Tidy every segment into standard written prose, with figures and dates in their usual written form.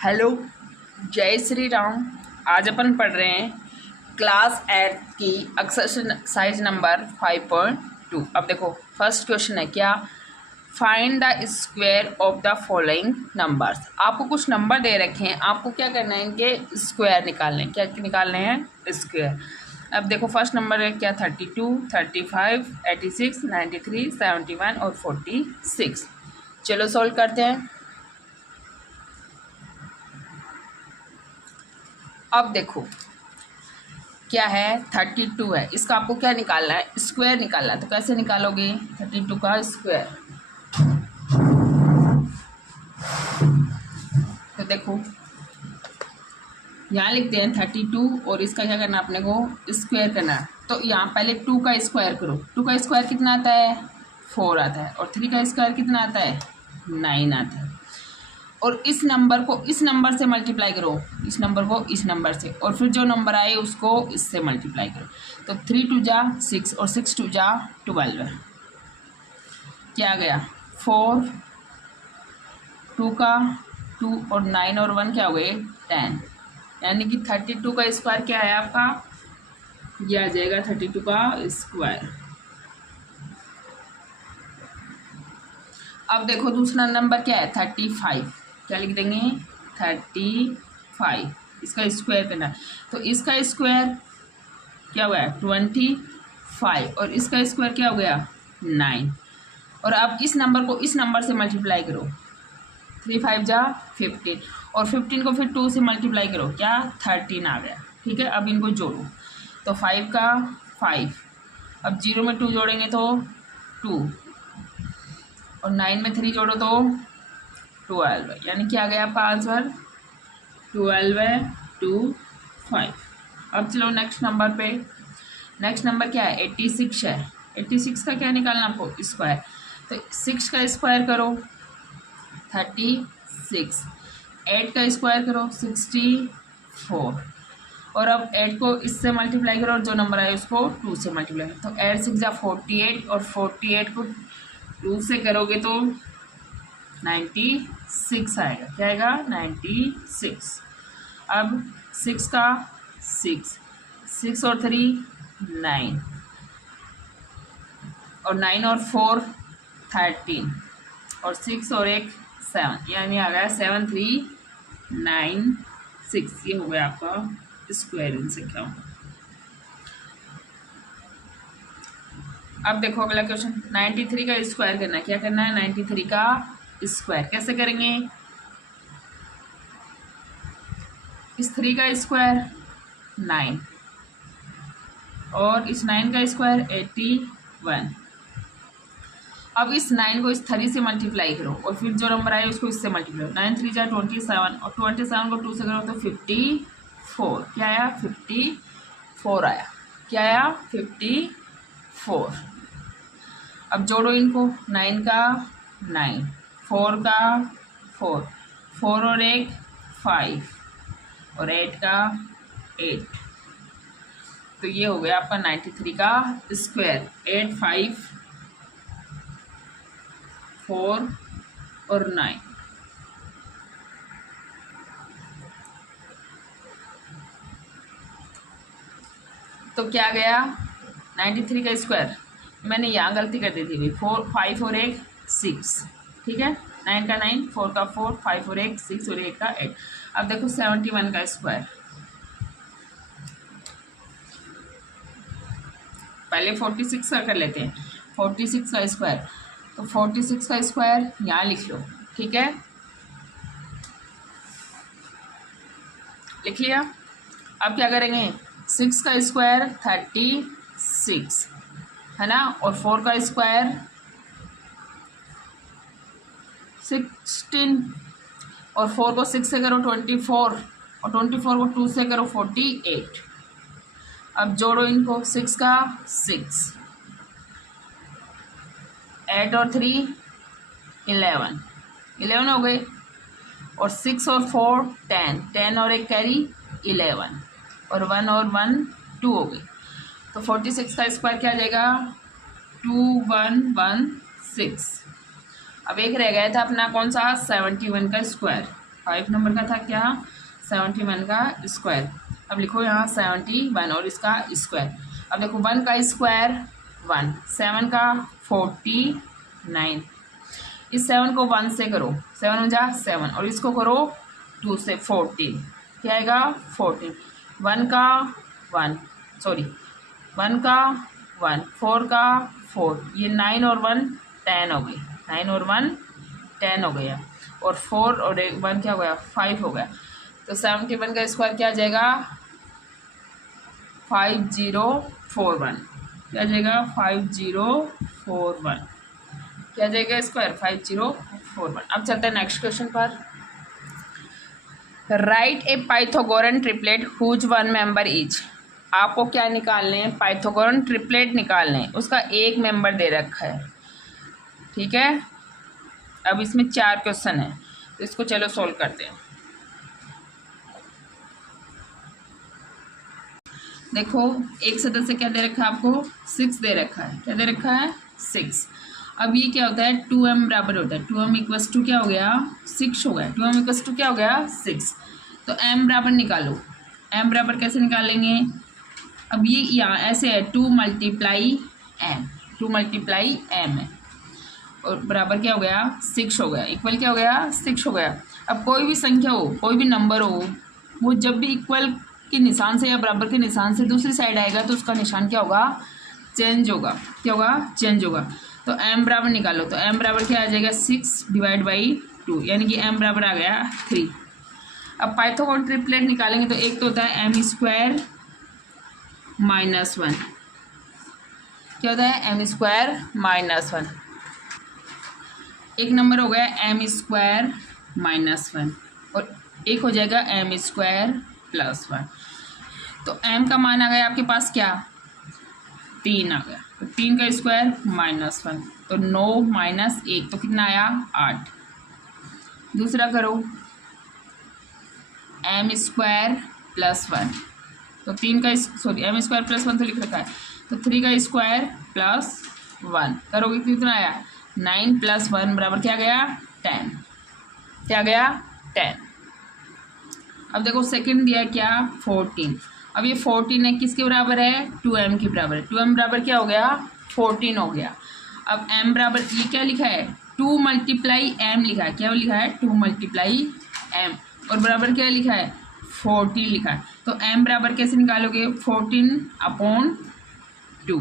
Hello, जय श्री राम। आज अपन पढ़ रहे हैं क्लास 8 की एक्सरसाइज नंबर 5.2। अब देखो, फर्स्ट क्वेश्चन है क्या, find the square of the following numbers. आपको कुछ नंबर दे रखे हैं, आपको क्या करना है, इनके स्क्वायर निकालने हैं। क्या निकालने हैं? स्क्वायर। अब देखो, फर्स्ट नंबर है क्या, 32, 35, 86, 93, 71 और 46। चलो सॉल्व करते हैं। अब देखो क्या है, 32 है, इसका आपको क्या निकालना है, स्क्वायर निकालना है। तो कैसे निकालोगे 32 का स्क्वायर? तो देखो यहाँ लिखते हैं 32 और इसका क्या करना है, अपने को स्क्वायर करना है। तो यहाँ पहले 2 का स्क्वायर करो। 2 का स्क्वायर कितना आता है? 4 आता है। और 3 का स्क्वायर कितना आता है? 9 आता है। और इस नंबर को इस नंबर से मल्टीप्लाई करो, इस नंबर को इस नंबर से, और फिर जो नंबर आए उसको इससे मल्टीप्लाई करो। तो 3 2 जा 6 और 6 2 जा 12 है। क्या आ गया? 4, 2 का 2 और 9 और 1 क्या हो गए? 10। यानी कि 32 का स्क्वायर क्या है आपका? ये आ जाएगा 32 का स्क्वायर। अब देखो दूसरा नंबर क्या है, 35। क्या लिख देंगे? 35। इसका स्क्वायर करना है। तो इसका स्क्वायर क्या हो गया? 25। और इसका स्क्वायर क्या हो गया? 9। और अब इस नंबर को इस नंबर से मल्टीप्लाई करो। 3 5 जा 15 और 15 को फिर 2 से मल्टीप्लाई करो, क्या? 13 आ गया। ठीक है, अब इनको जोड़ो। तो 5 का 5, अब 0 में 2 जोड़ेंगे तो 2, और 9 में 3 जोड़ो तो 12। यानी क्या आ गया आपका आंसर? 12 है, 2 5। अब चलो नेक्स्ट नंबर पे। नेक्स्ट नंबर क्या है? 86 है। 86 का क्या निकालना आपको? स्क्वायर। तो 6 का स्क्वायर करो 36, 8 का स्क्वायर करो 64, और अब 8 को इससे मल्टीप्लाई करो और जो नंबर आए उसको 2 से मल्टीप्लाई करो। तो 8 6 जा 48 और 48 को 2 से करोगे तो 96 आएगा। क्या आएगा? 96। अब 6 का 6, 6 और 3 9, और 9 और 4 13, और 6 और 1 7, यानी आ गया 7 3 9 6। ये हो गया आपका स्क्वायर इन संख्याओं। अब देखो अगला क्वेश्चन, 93 का स्क्वायर करना है। क्या करना है? 93 का स्क्वायर। कैसे करेंगे? इस 3 का स्क्वायर 9, और इस 9 का स्क्वायर 81। अब इस 9 को इस 3 से मल्टीप्लाई करो और फिर जो नंबर आए उसको इससे मल्टीप्लाई करो। 9 3 जा 27, और 27 को 2 से करो तो 54। क्या आया? 54 आया। क्या आया? 54। अब जोड़ो इनको, 9 का 9, 4 का 4, 4 और 1 5, और 8 का 8। तो ये हो गया आपका 93 का स्क्वायर। 8 5 4 और 9। तो क्या गया? 93 का स्क्वायर। मैंने यहाँ गलती कर दी थी, 4 5 और 1 6। ठीक है, 9 का 9, 4 का 4, 5 और 1 6, और 8 का 8। अब देखो 71 का स्क्वायर। पहले 46 का कर लेते हैं। 46 का स्क्वायर, तो 46 का स्क्वायर यहाँ लिख लो। ठीक है, लिख लिया। अब क्या करेंगे? 6 का स्क्वायर 36 है ना, और 4 का स्क्वायर 16, और 4 को 6 से करो 24, और 24 को 2 से करो 48। अब जोड़ो इनको, 6 का 6, 8 और 3 11 हो गए, और 6 और 4 10, 10 और एक कैरी 11, और 1 और 1 2 हो गई। तो 46 का स्क्वायर क्या आ जाएगा? 2116। अब एक रह गया था अपना कौन सा? 71 का स्क्वायर। 5 नंबर का था क्या, 71 का स्क्वायर। अब लिखो यहाँ 71 और इसका स्क्वायर। अब देखो 1 का स्क्वायर 1, 7 का 49, इस 7 को 1 से करो, 7 जा 7 और इसको करो 2 से 14, क्या आएगा 14। 1 का 1 सॉरी 1 का 1, 4 का 4, ये 9 और 1 10 हो गई, 9 और 1 10 हो गया, और 4 और 1 क्या हो गया 5 हो गया। तो 71 का स्क्वायर क्या आ जाएगा 5041, क्या आ जाएगा 5041, क्या आ जाएगा स्क्वायर 5041। अब चलते हैं नेक्स्ट क्वेश्चन पर। Write a Pythagorean triplet whose one member is. आपको क्या निकालने हैं, पाइथागोरन ट्रिपलेट निकालने हैं, उसका एक मेंबर दे रखा है, ठीक है। अब इसमें 4 क्वेश्चन है, तो इसको चलो सॉल्व करते हैं। देखो एक सदस्य क्या दे रखा है आपको 6 दे रखा है, क्या दे रखा है 6। अब ये क्या होता है 2m बराबर होता है, 2m इक्वस टू क्या हो गया 6 हो गया, 2m इक्वस टू क्या हो गया 6। तो m बराबर निकालो, m बराबर कैसे निकालेंगे, अब ये यहाँ ऐसे है 2 मल्टीप्लाई m, 2 मल्टीप्लाई m है, और बराबर क्या हो गया 6 हो गया, इक्वल क्या हो गया 6 हो गया। अब कोई भी संख्या हो, कोई भी नंबर हो, वो जब भी इक्वल के निशान से या बराबर के निशान से दूसरी साइड आएगा तो उसका निशान क्या होगा चेंज होगा, क्या होगा चेंज होगा। तो m बराबर निकालो, तो m बराबर क्या आ जाएगा 6 डिवाइड बाई 2, यानी कि m बराबर आ गया 3। अब पाइथागोरन ट्रिपलेट निकालेंगे तो एक तो होता है m स्क्वायर माइनस 1, क्या होता है m स्क्वायर माइनस 1, एक नंबर हो गया m स्क्वायर माइनस 1 और एक हो जाएगा m स्क्वायर प्लस 1। तो m का मान आ गया आपके पास क्या 3 आ गया, तो 3 का स्क्वायर माइनस 1, तो 9 माइनस 1 तो कितना आया 8। दूसरा करो m स्क्वायर प्लस 1, तो 3 का सॉरी m स्क्वायर प्लस 1 तो लिख रखा है, तो 3 का स्क्वायर प्लस 1 करोगे कितना आया 9 प्लस 1 बराबर क्या गया 10, क्या गया 10। अब देखो सेकंड दिया क्या 14, अब ये 14 है किसके बराबर है 2m के बराबर है, 2m बराबर क्या हो गया 14 हो गया। अब m बराबर ये क्या लिखा है 2 मल्टीप्लाई m लिखा है, क्या लिखा है 2 मल्टीप्लाई m, और बराबर क्या लिखा है 14 लिखा है। तो m बराबर कैसे निकालोगे 14 अपॉन 2,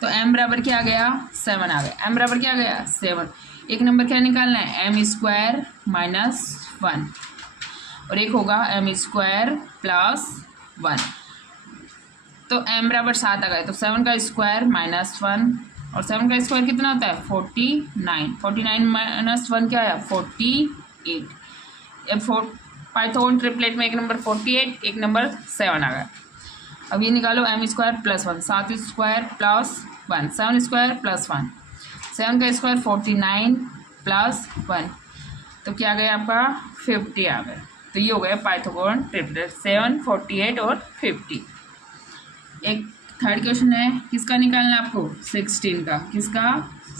तो m बराबर क्या आ गया 7 आ गया, m बराबर क्या आ गया 7। एक नंबर क्या निकालना है m स्क्वायर माइनस 1 और एक होगा m स्क्वायर प्लस 1, तो m बराबर 7 आ गया, तो 7 का स्क्वायर माइनस 1 और 7 का स्क्वायर कितना होता है 49, 49 माइनस 1 क्या है 48। अब पाइथागोरन ट्रिपलेट में एक नंबर 48 एक नंबर 7 आ गया। अब ये निकालो m square plus 1, 7 square plus 1, 7 square plus 1, 7 का स्क्वायर 49 प्लस 1, तो क्या आ गया आपका 50 आ गया। तो ये हो गया पाइथागोरन ट्रिपलेट 7, 48 और 50। एक थर्ड क्वेश्चन है किसका निकालना है आपको 16 का, किसका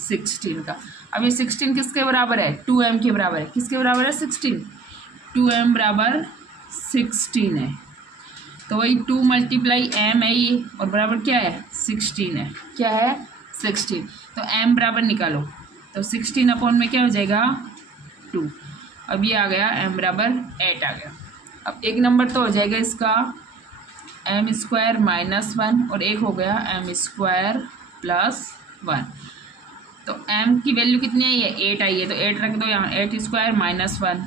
16 का। अब ये 16 किसके बराबर है 2m के बराबर है, किसके बराबर है 16 2m बराबर 16 है, तो वही 2 मल्टीप्लाई m है ये और बराबर क्या है 16 है, क्या है 16। तो m बराबर निकालो, तो 16 अपॉन में क्या हो जाएगा 2, अब ये आ गया m बराबर 8 आ गया। अब एक नंबर तो हो जाएगा इसका m स्क्वायर माइनस 1 और एक हो गया m स्क्वायर प्लस 1, तो m की वैल्यू कितनी आई है 8 आई है, तो 8 रख दो यहाँ, 8 स्क्वायर माइनस 1,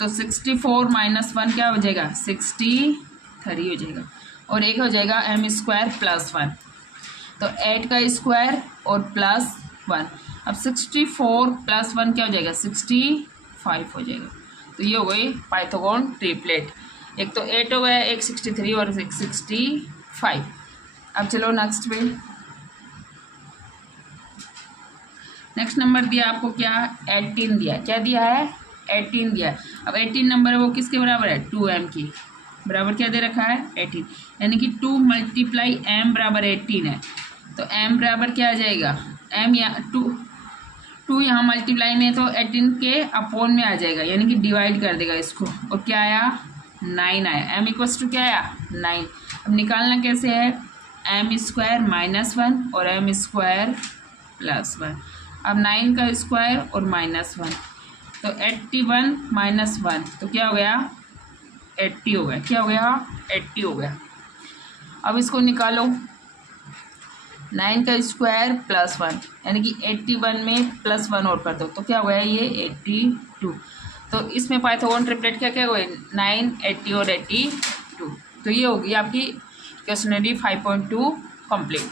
तो 64 माइनस 1 क्या हो जाएगा 63 हो जाएगा, और एक हो जाएगा m स्क्वायर प्लस 1, तो 8 का स्क्वायर और प्लस 1, अब 64 प्लस 1 क्या हो जाएगा 65 हो जाएगा। तो ये हो गई पाइथागोरन ट्रिपलेट, एक तो 8 हो गया, एक 63 और एक 65। अब चलो नेक्स्ट पे, नेक्स्ट नंबर दिया आपको क्या 18 दिया, क्या दिया है 18 दिया। अब 18 नंबर है वो किसके बराबर है 2m की बराबर, क्या दे रखा है 18, यानी कि 2 मल्टीप्लाई m बराबर 18 है, तो m बराबर क्या आ जाएगा m या 2 2 यहाँ मल्टीप्लाई में तो 18 के अपोन में आ जाएगा, यानी कि डिवाइड कर देगा इसको, और क्या आया 9 आया। m इक्वल्स टू क्या आया 9। अब निकालना कैसे है, m स्क्वायर -1 और m स्क्वायर +1। अब 9 का स्क्वायर और -1 तो 81 - 1 तो क्या हो गया 80 हो गया। क्या हो गया 80 हो गया। अब इसको निकालो, 9 का स्क्वायर +1 यानी कि 81 में +1 और कर दो तो क्या हो गया ये 82। तो इसमें पाइथागोरन ट्रिपलेट क्या क्या हुए 9, 80 और 82। तो ये होगी आपकी क्वेश्चनरी 5.2 कंप्लीट।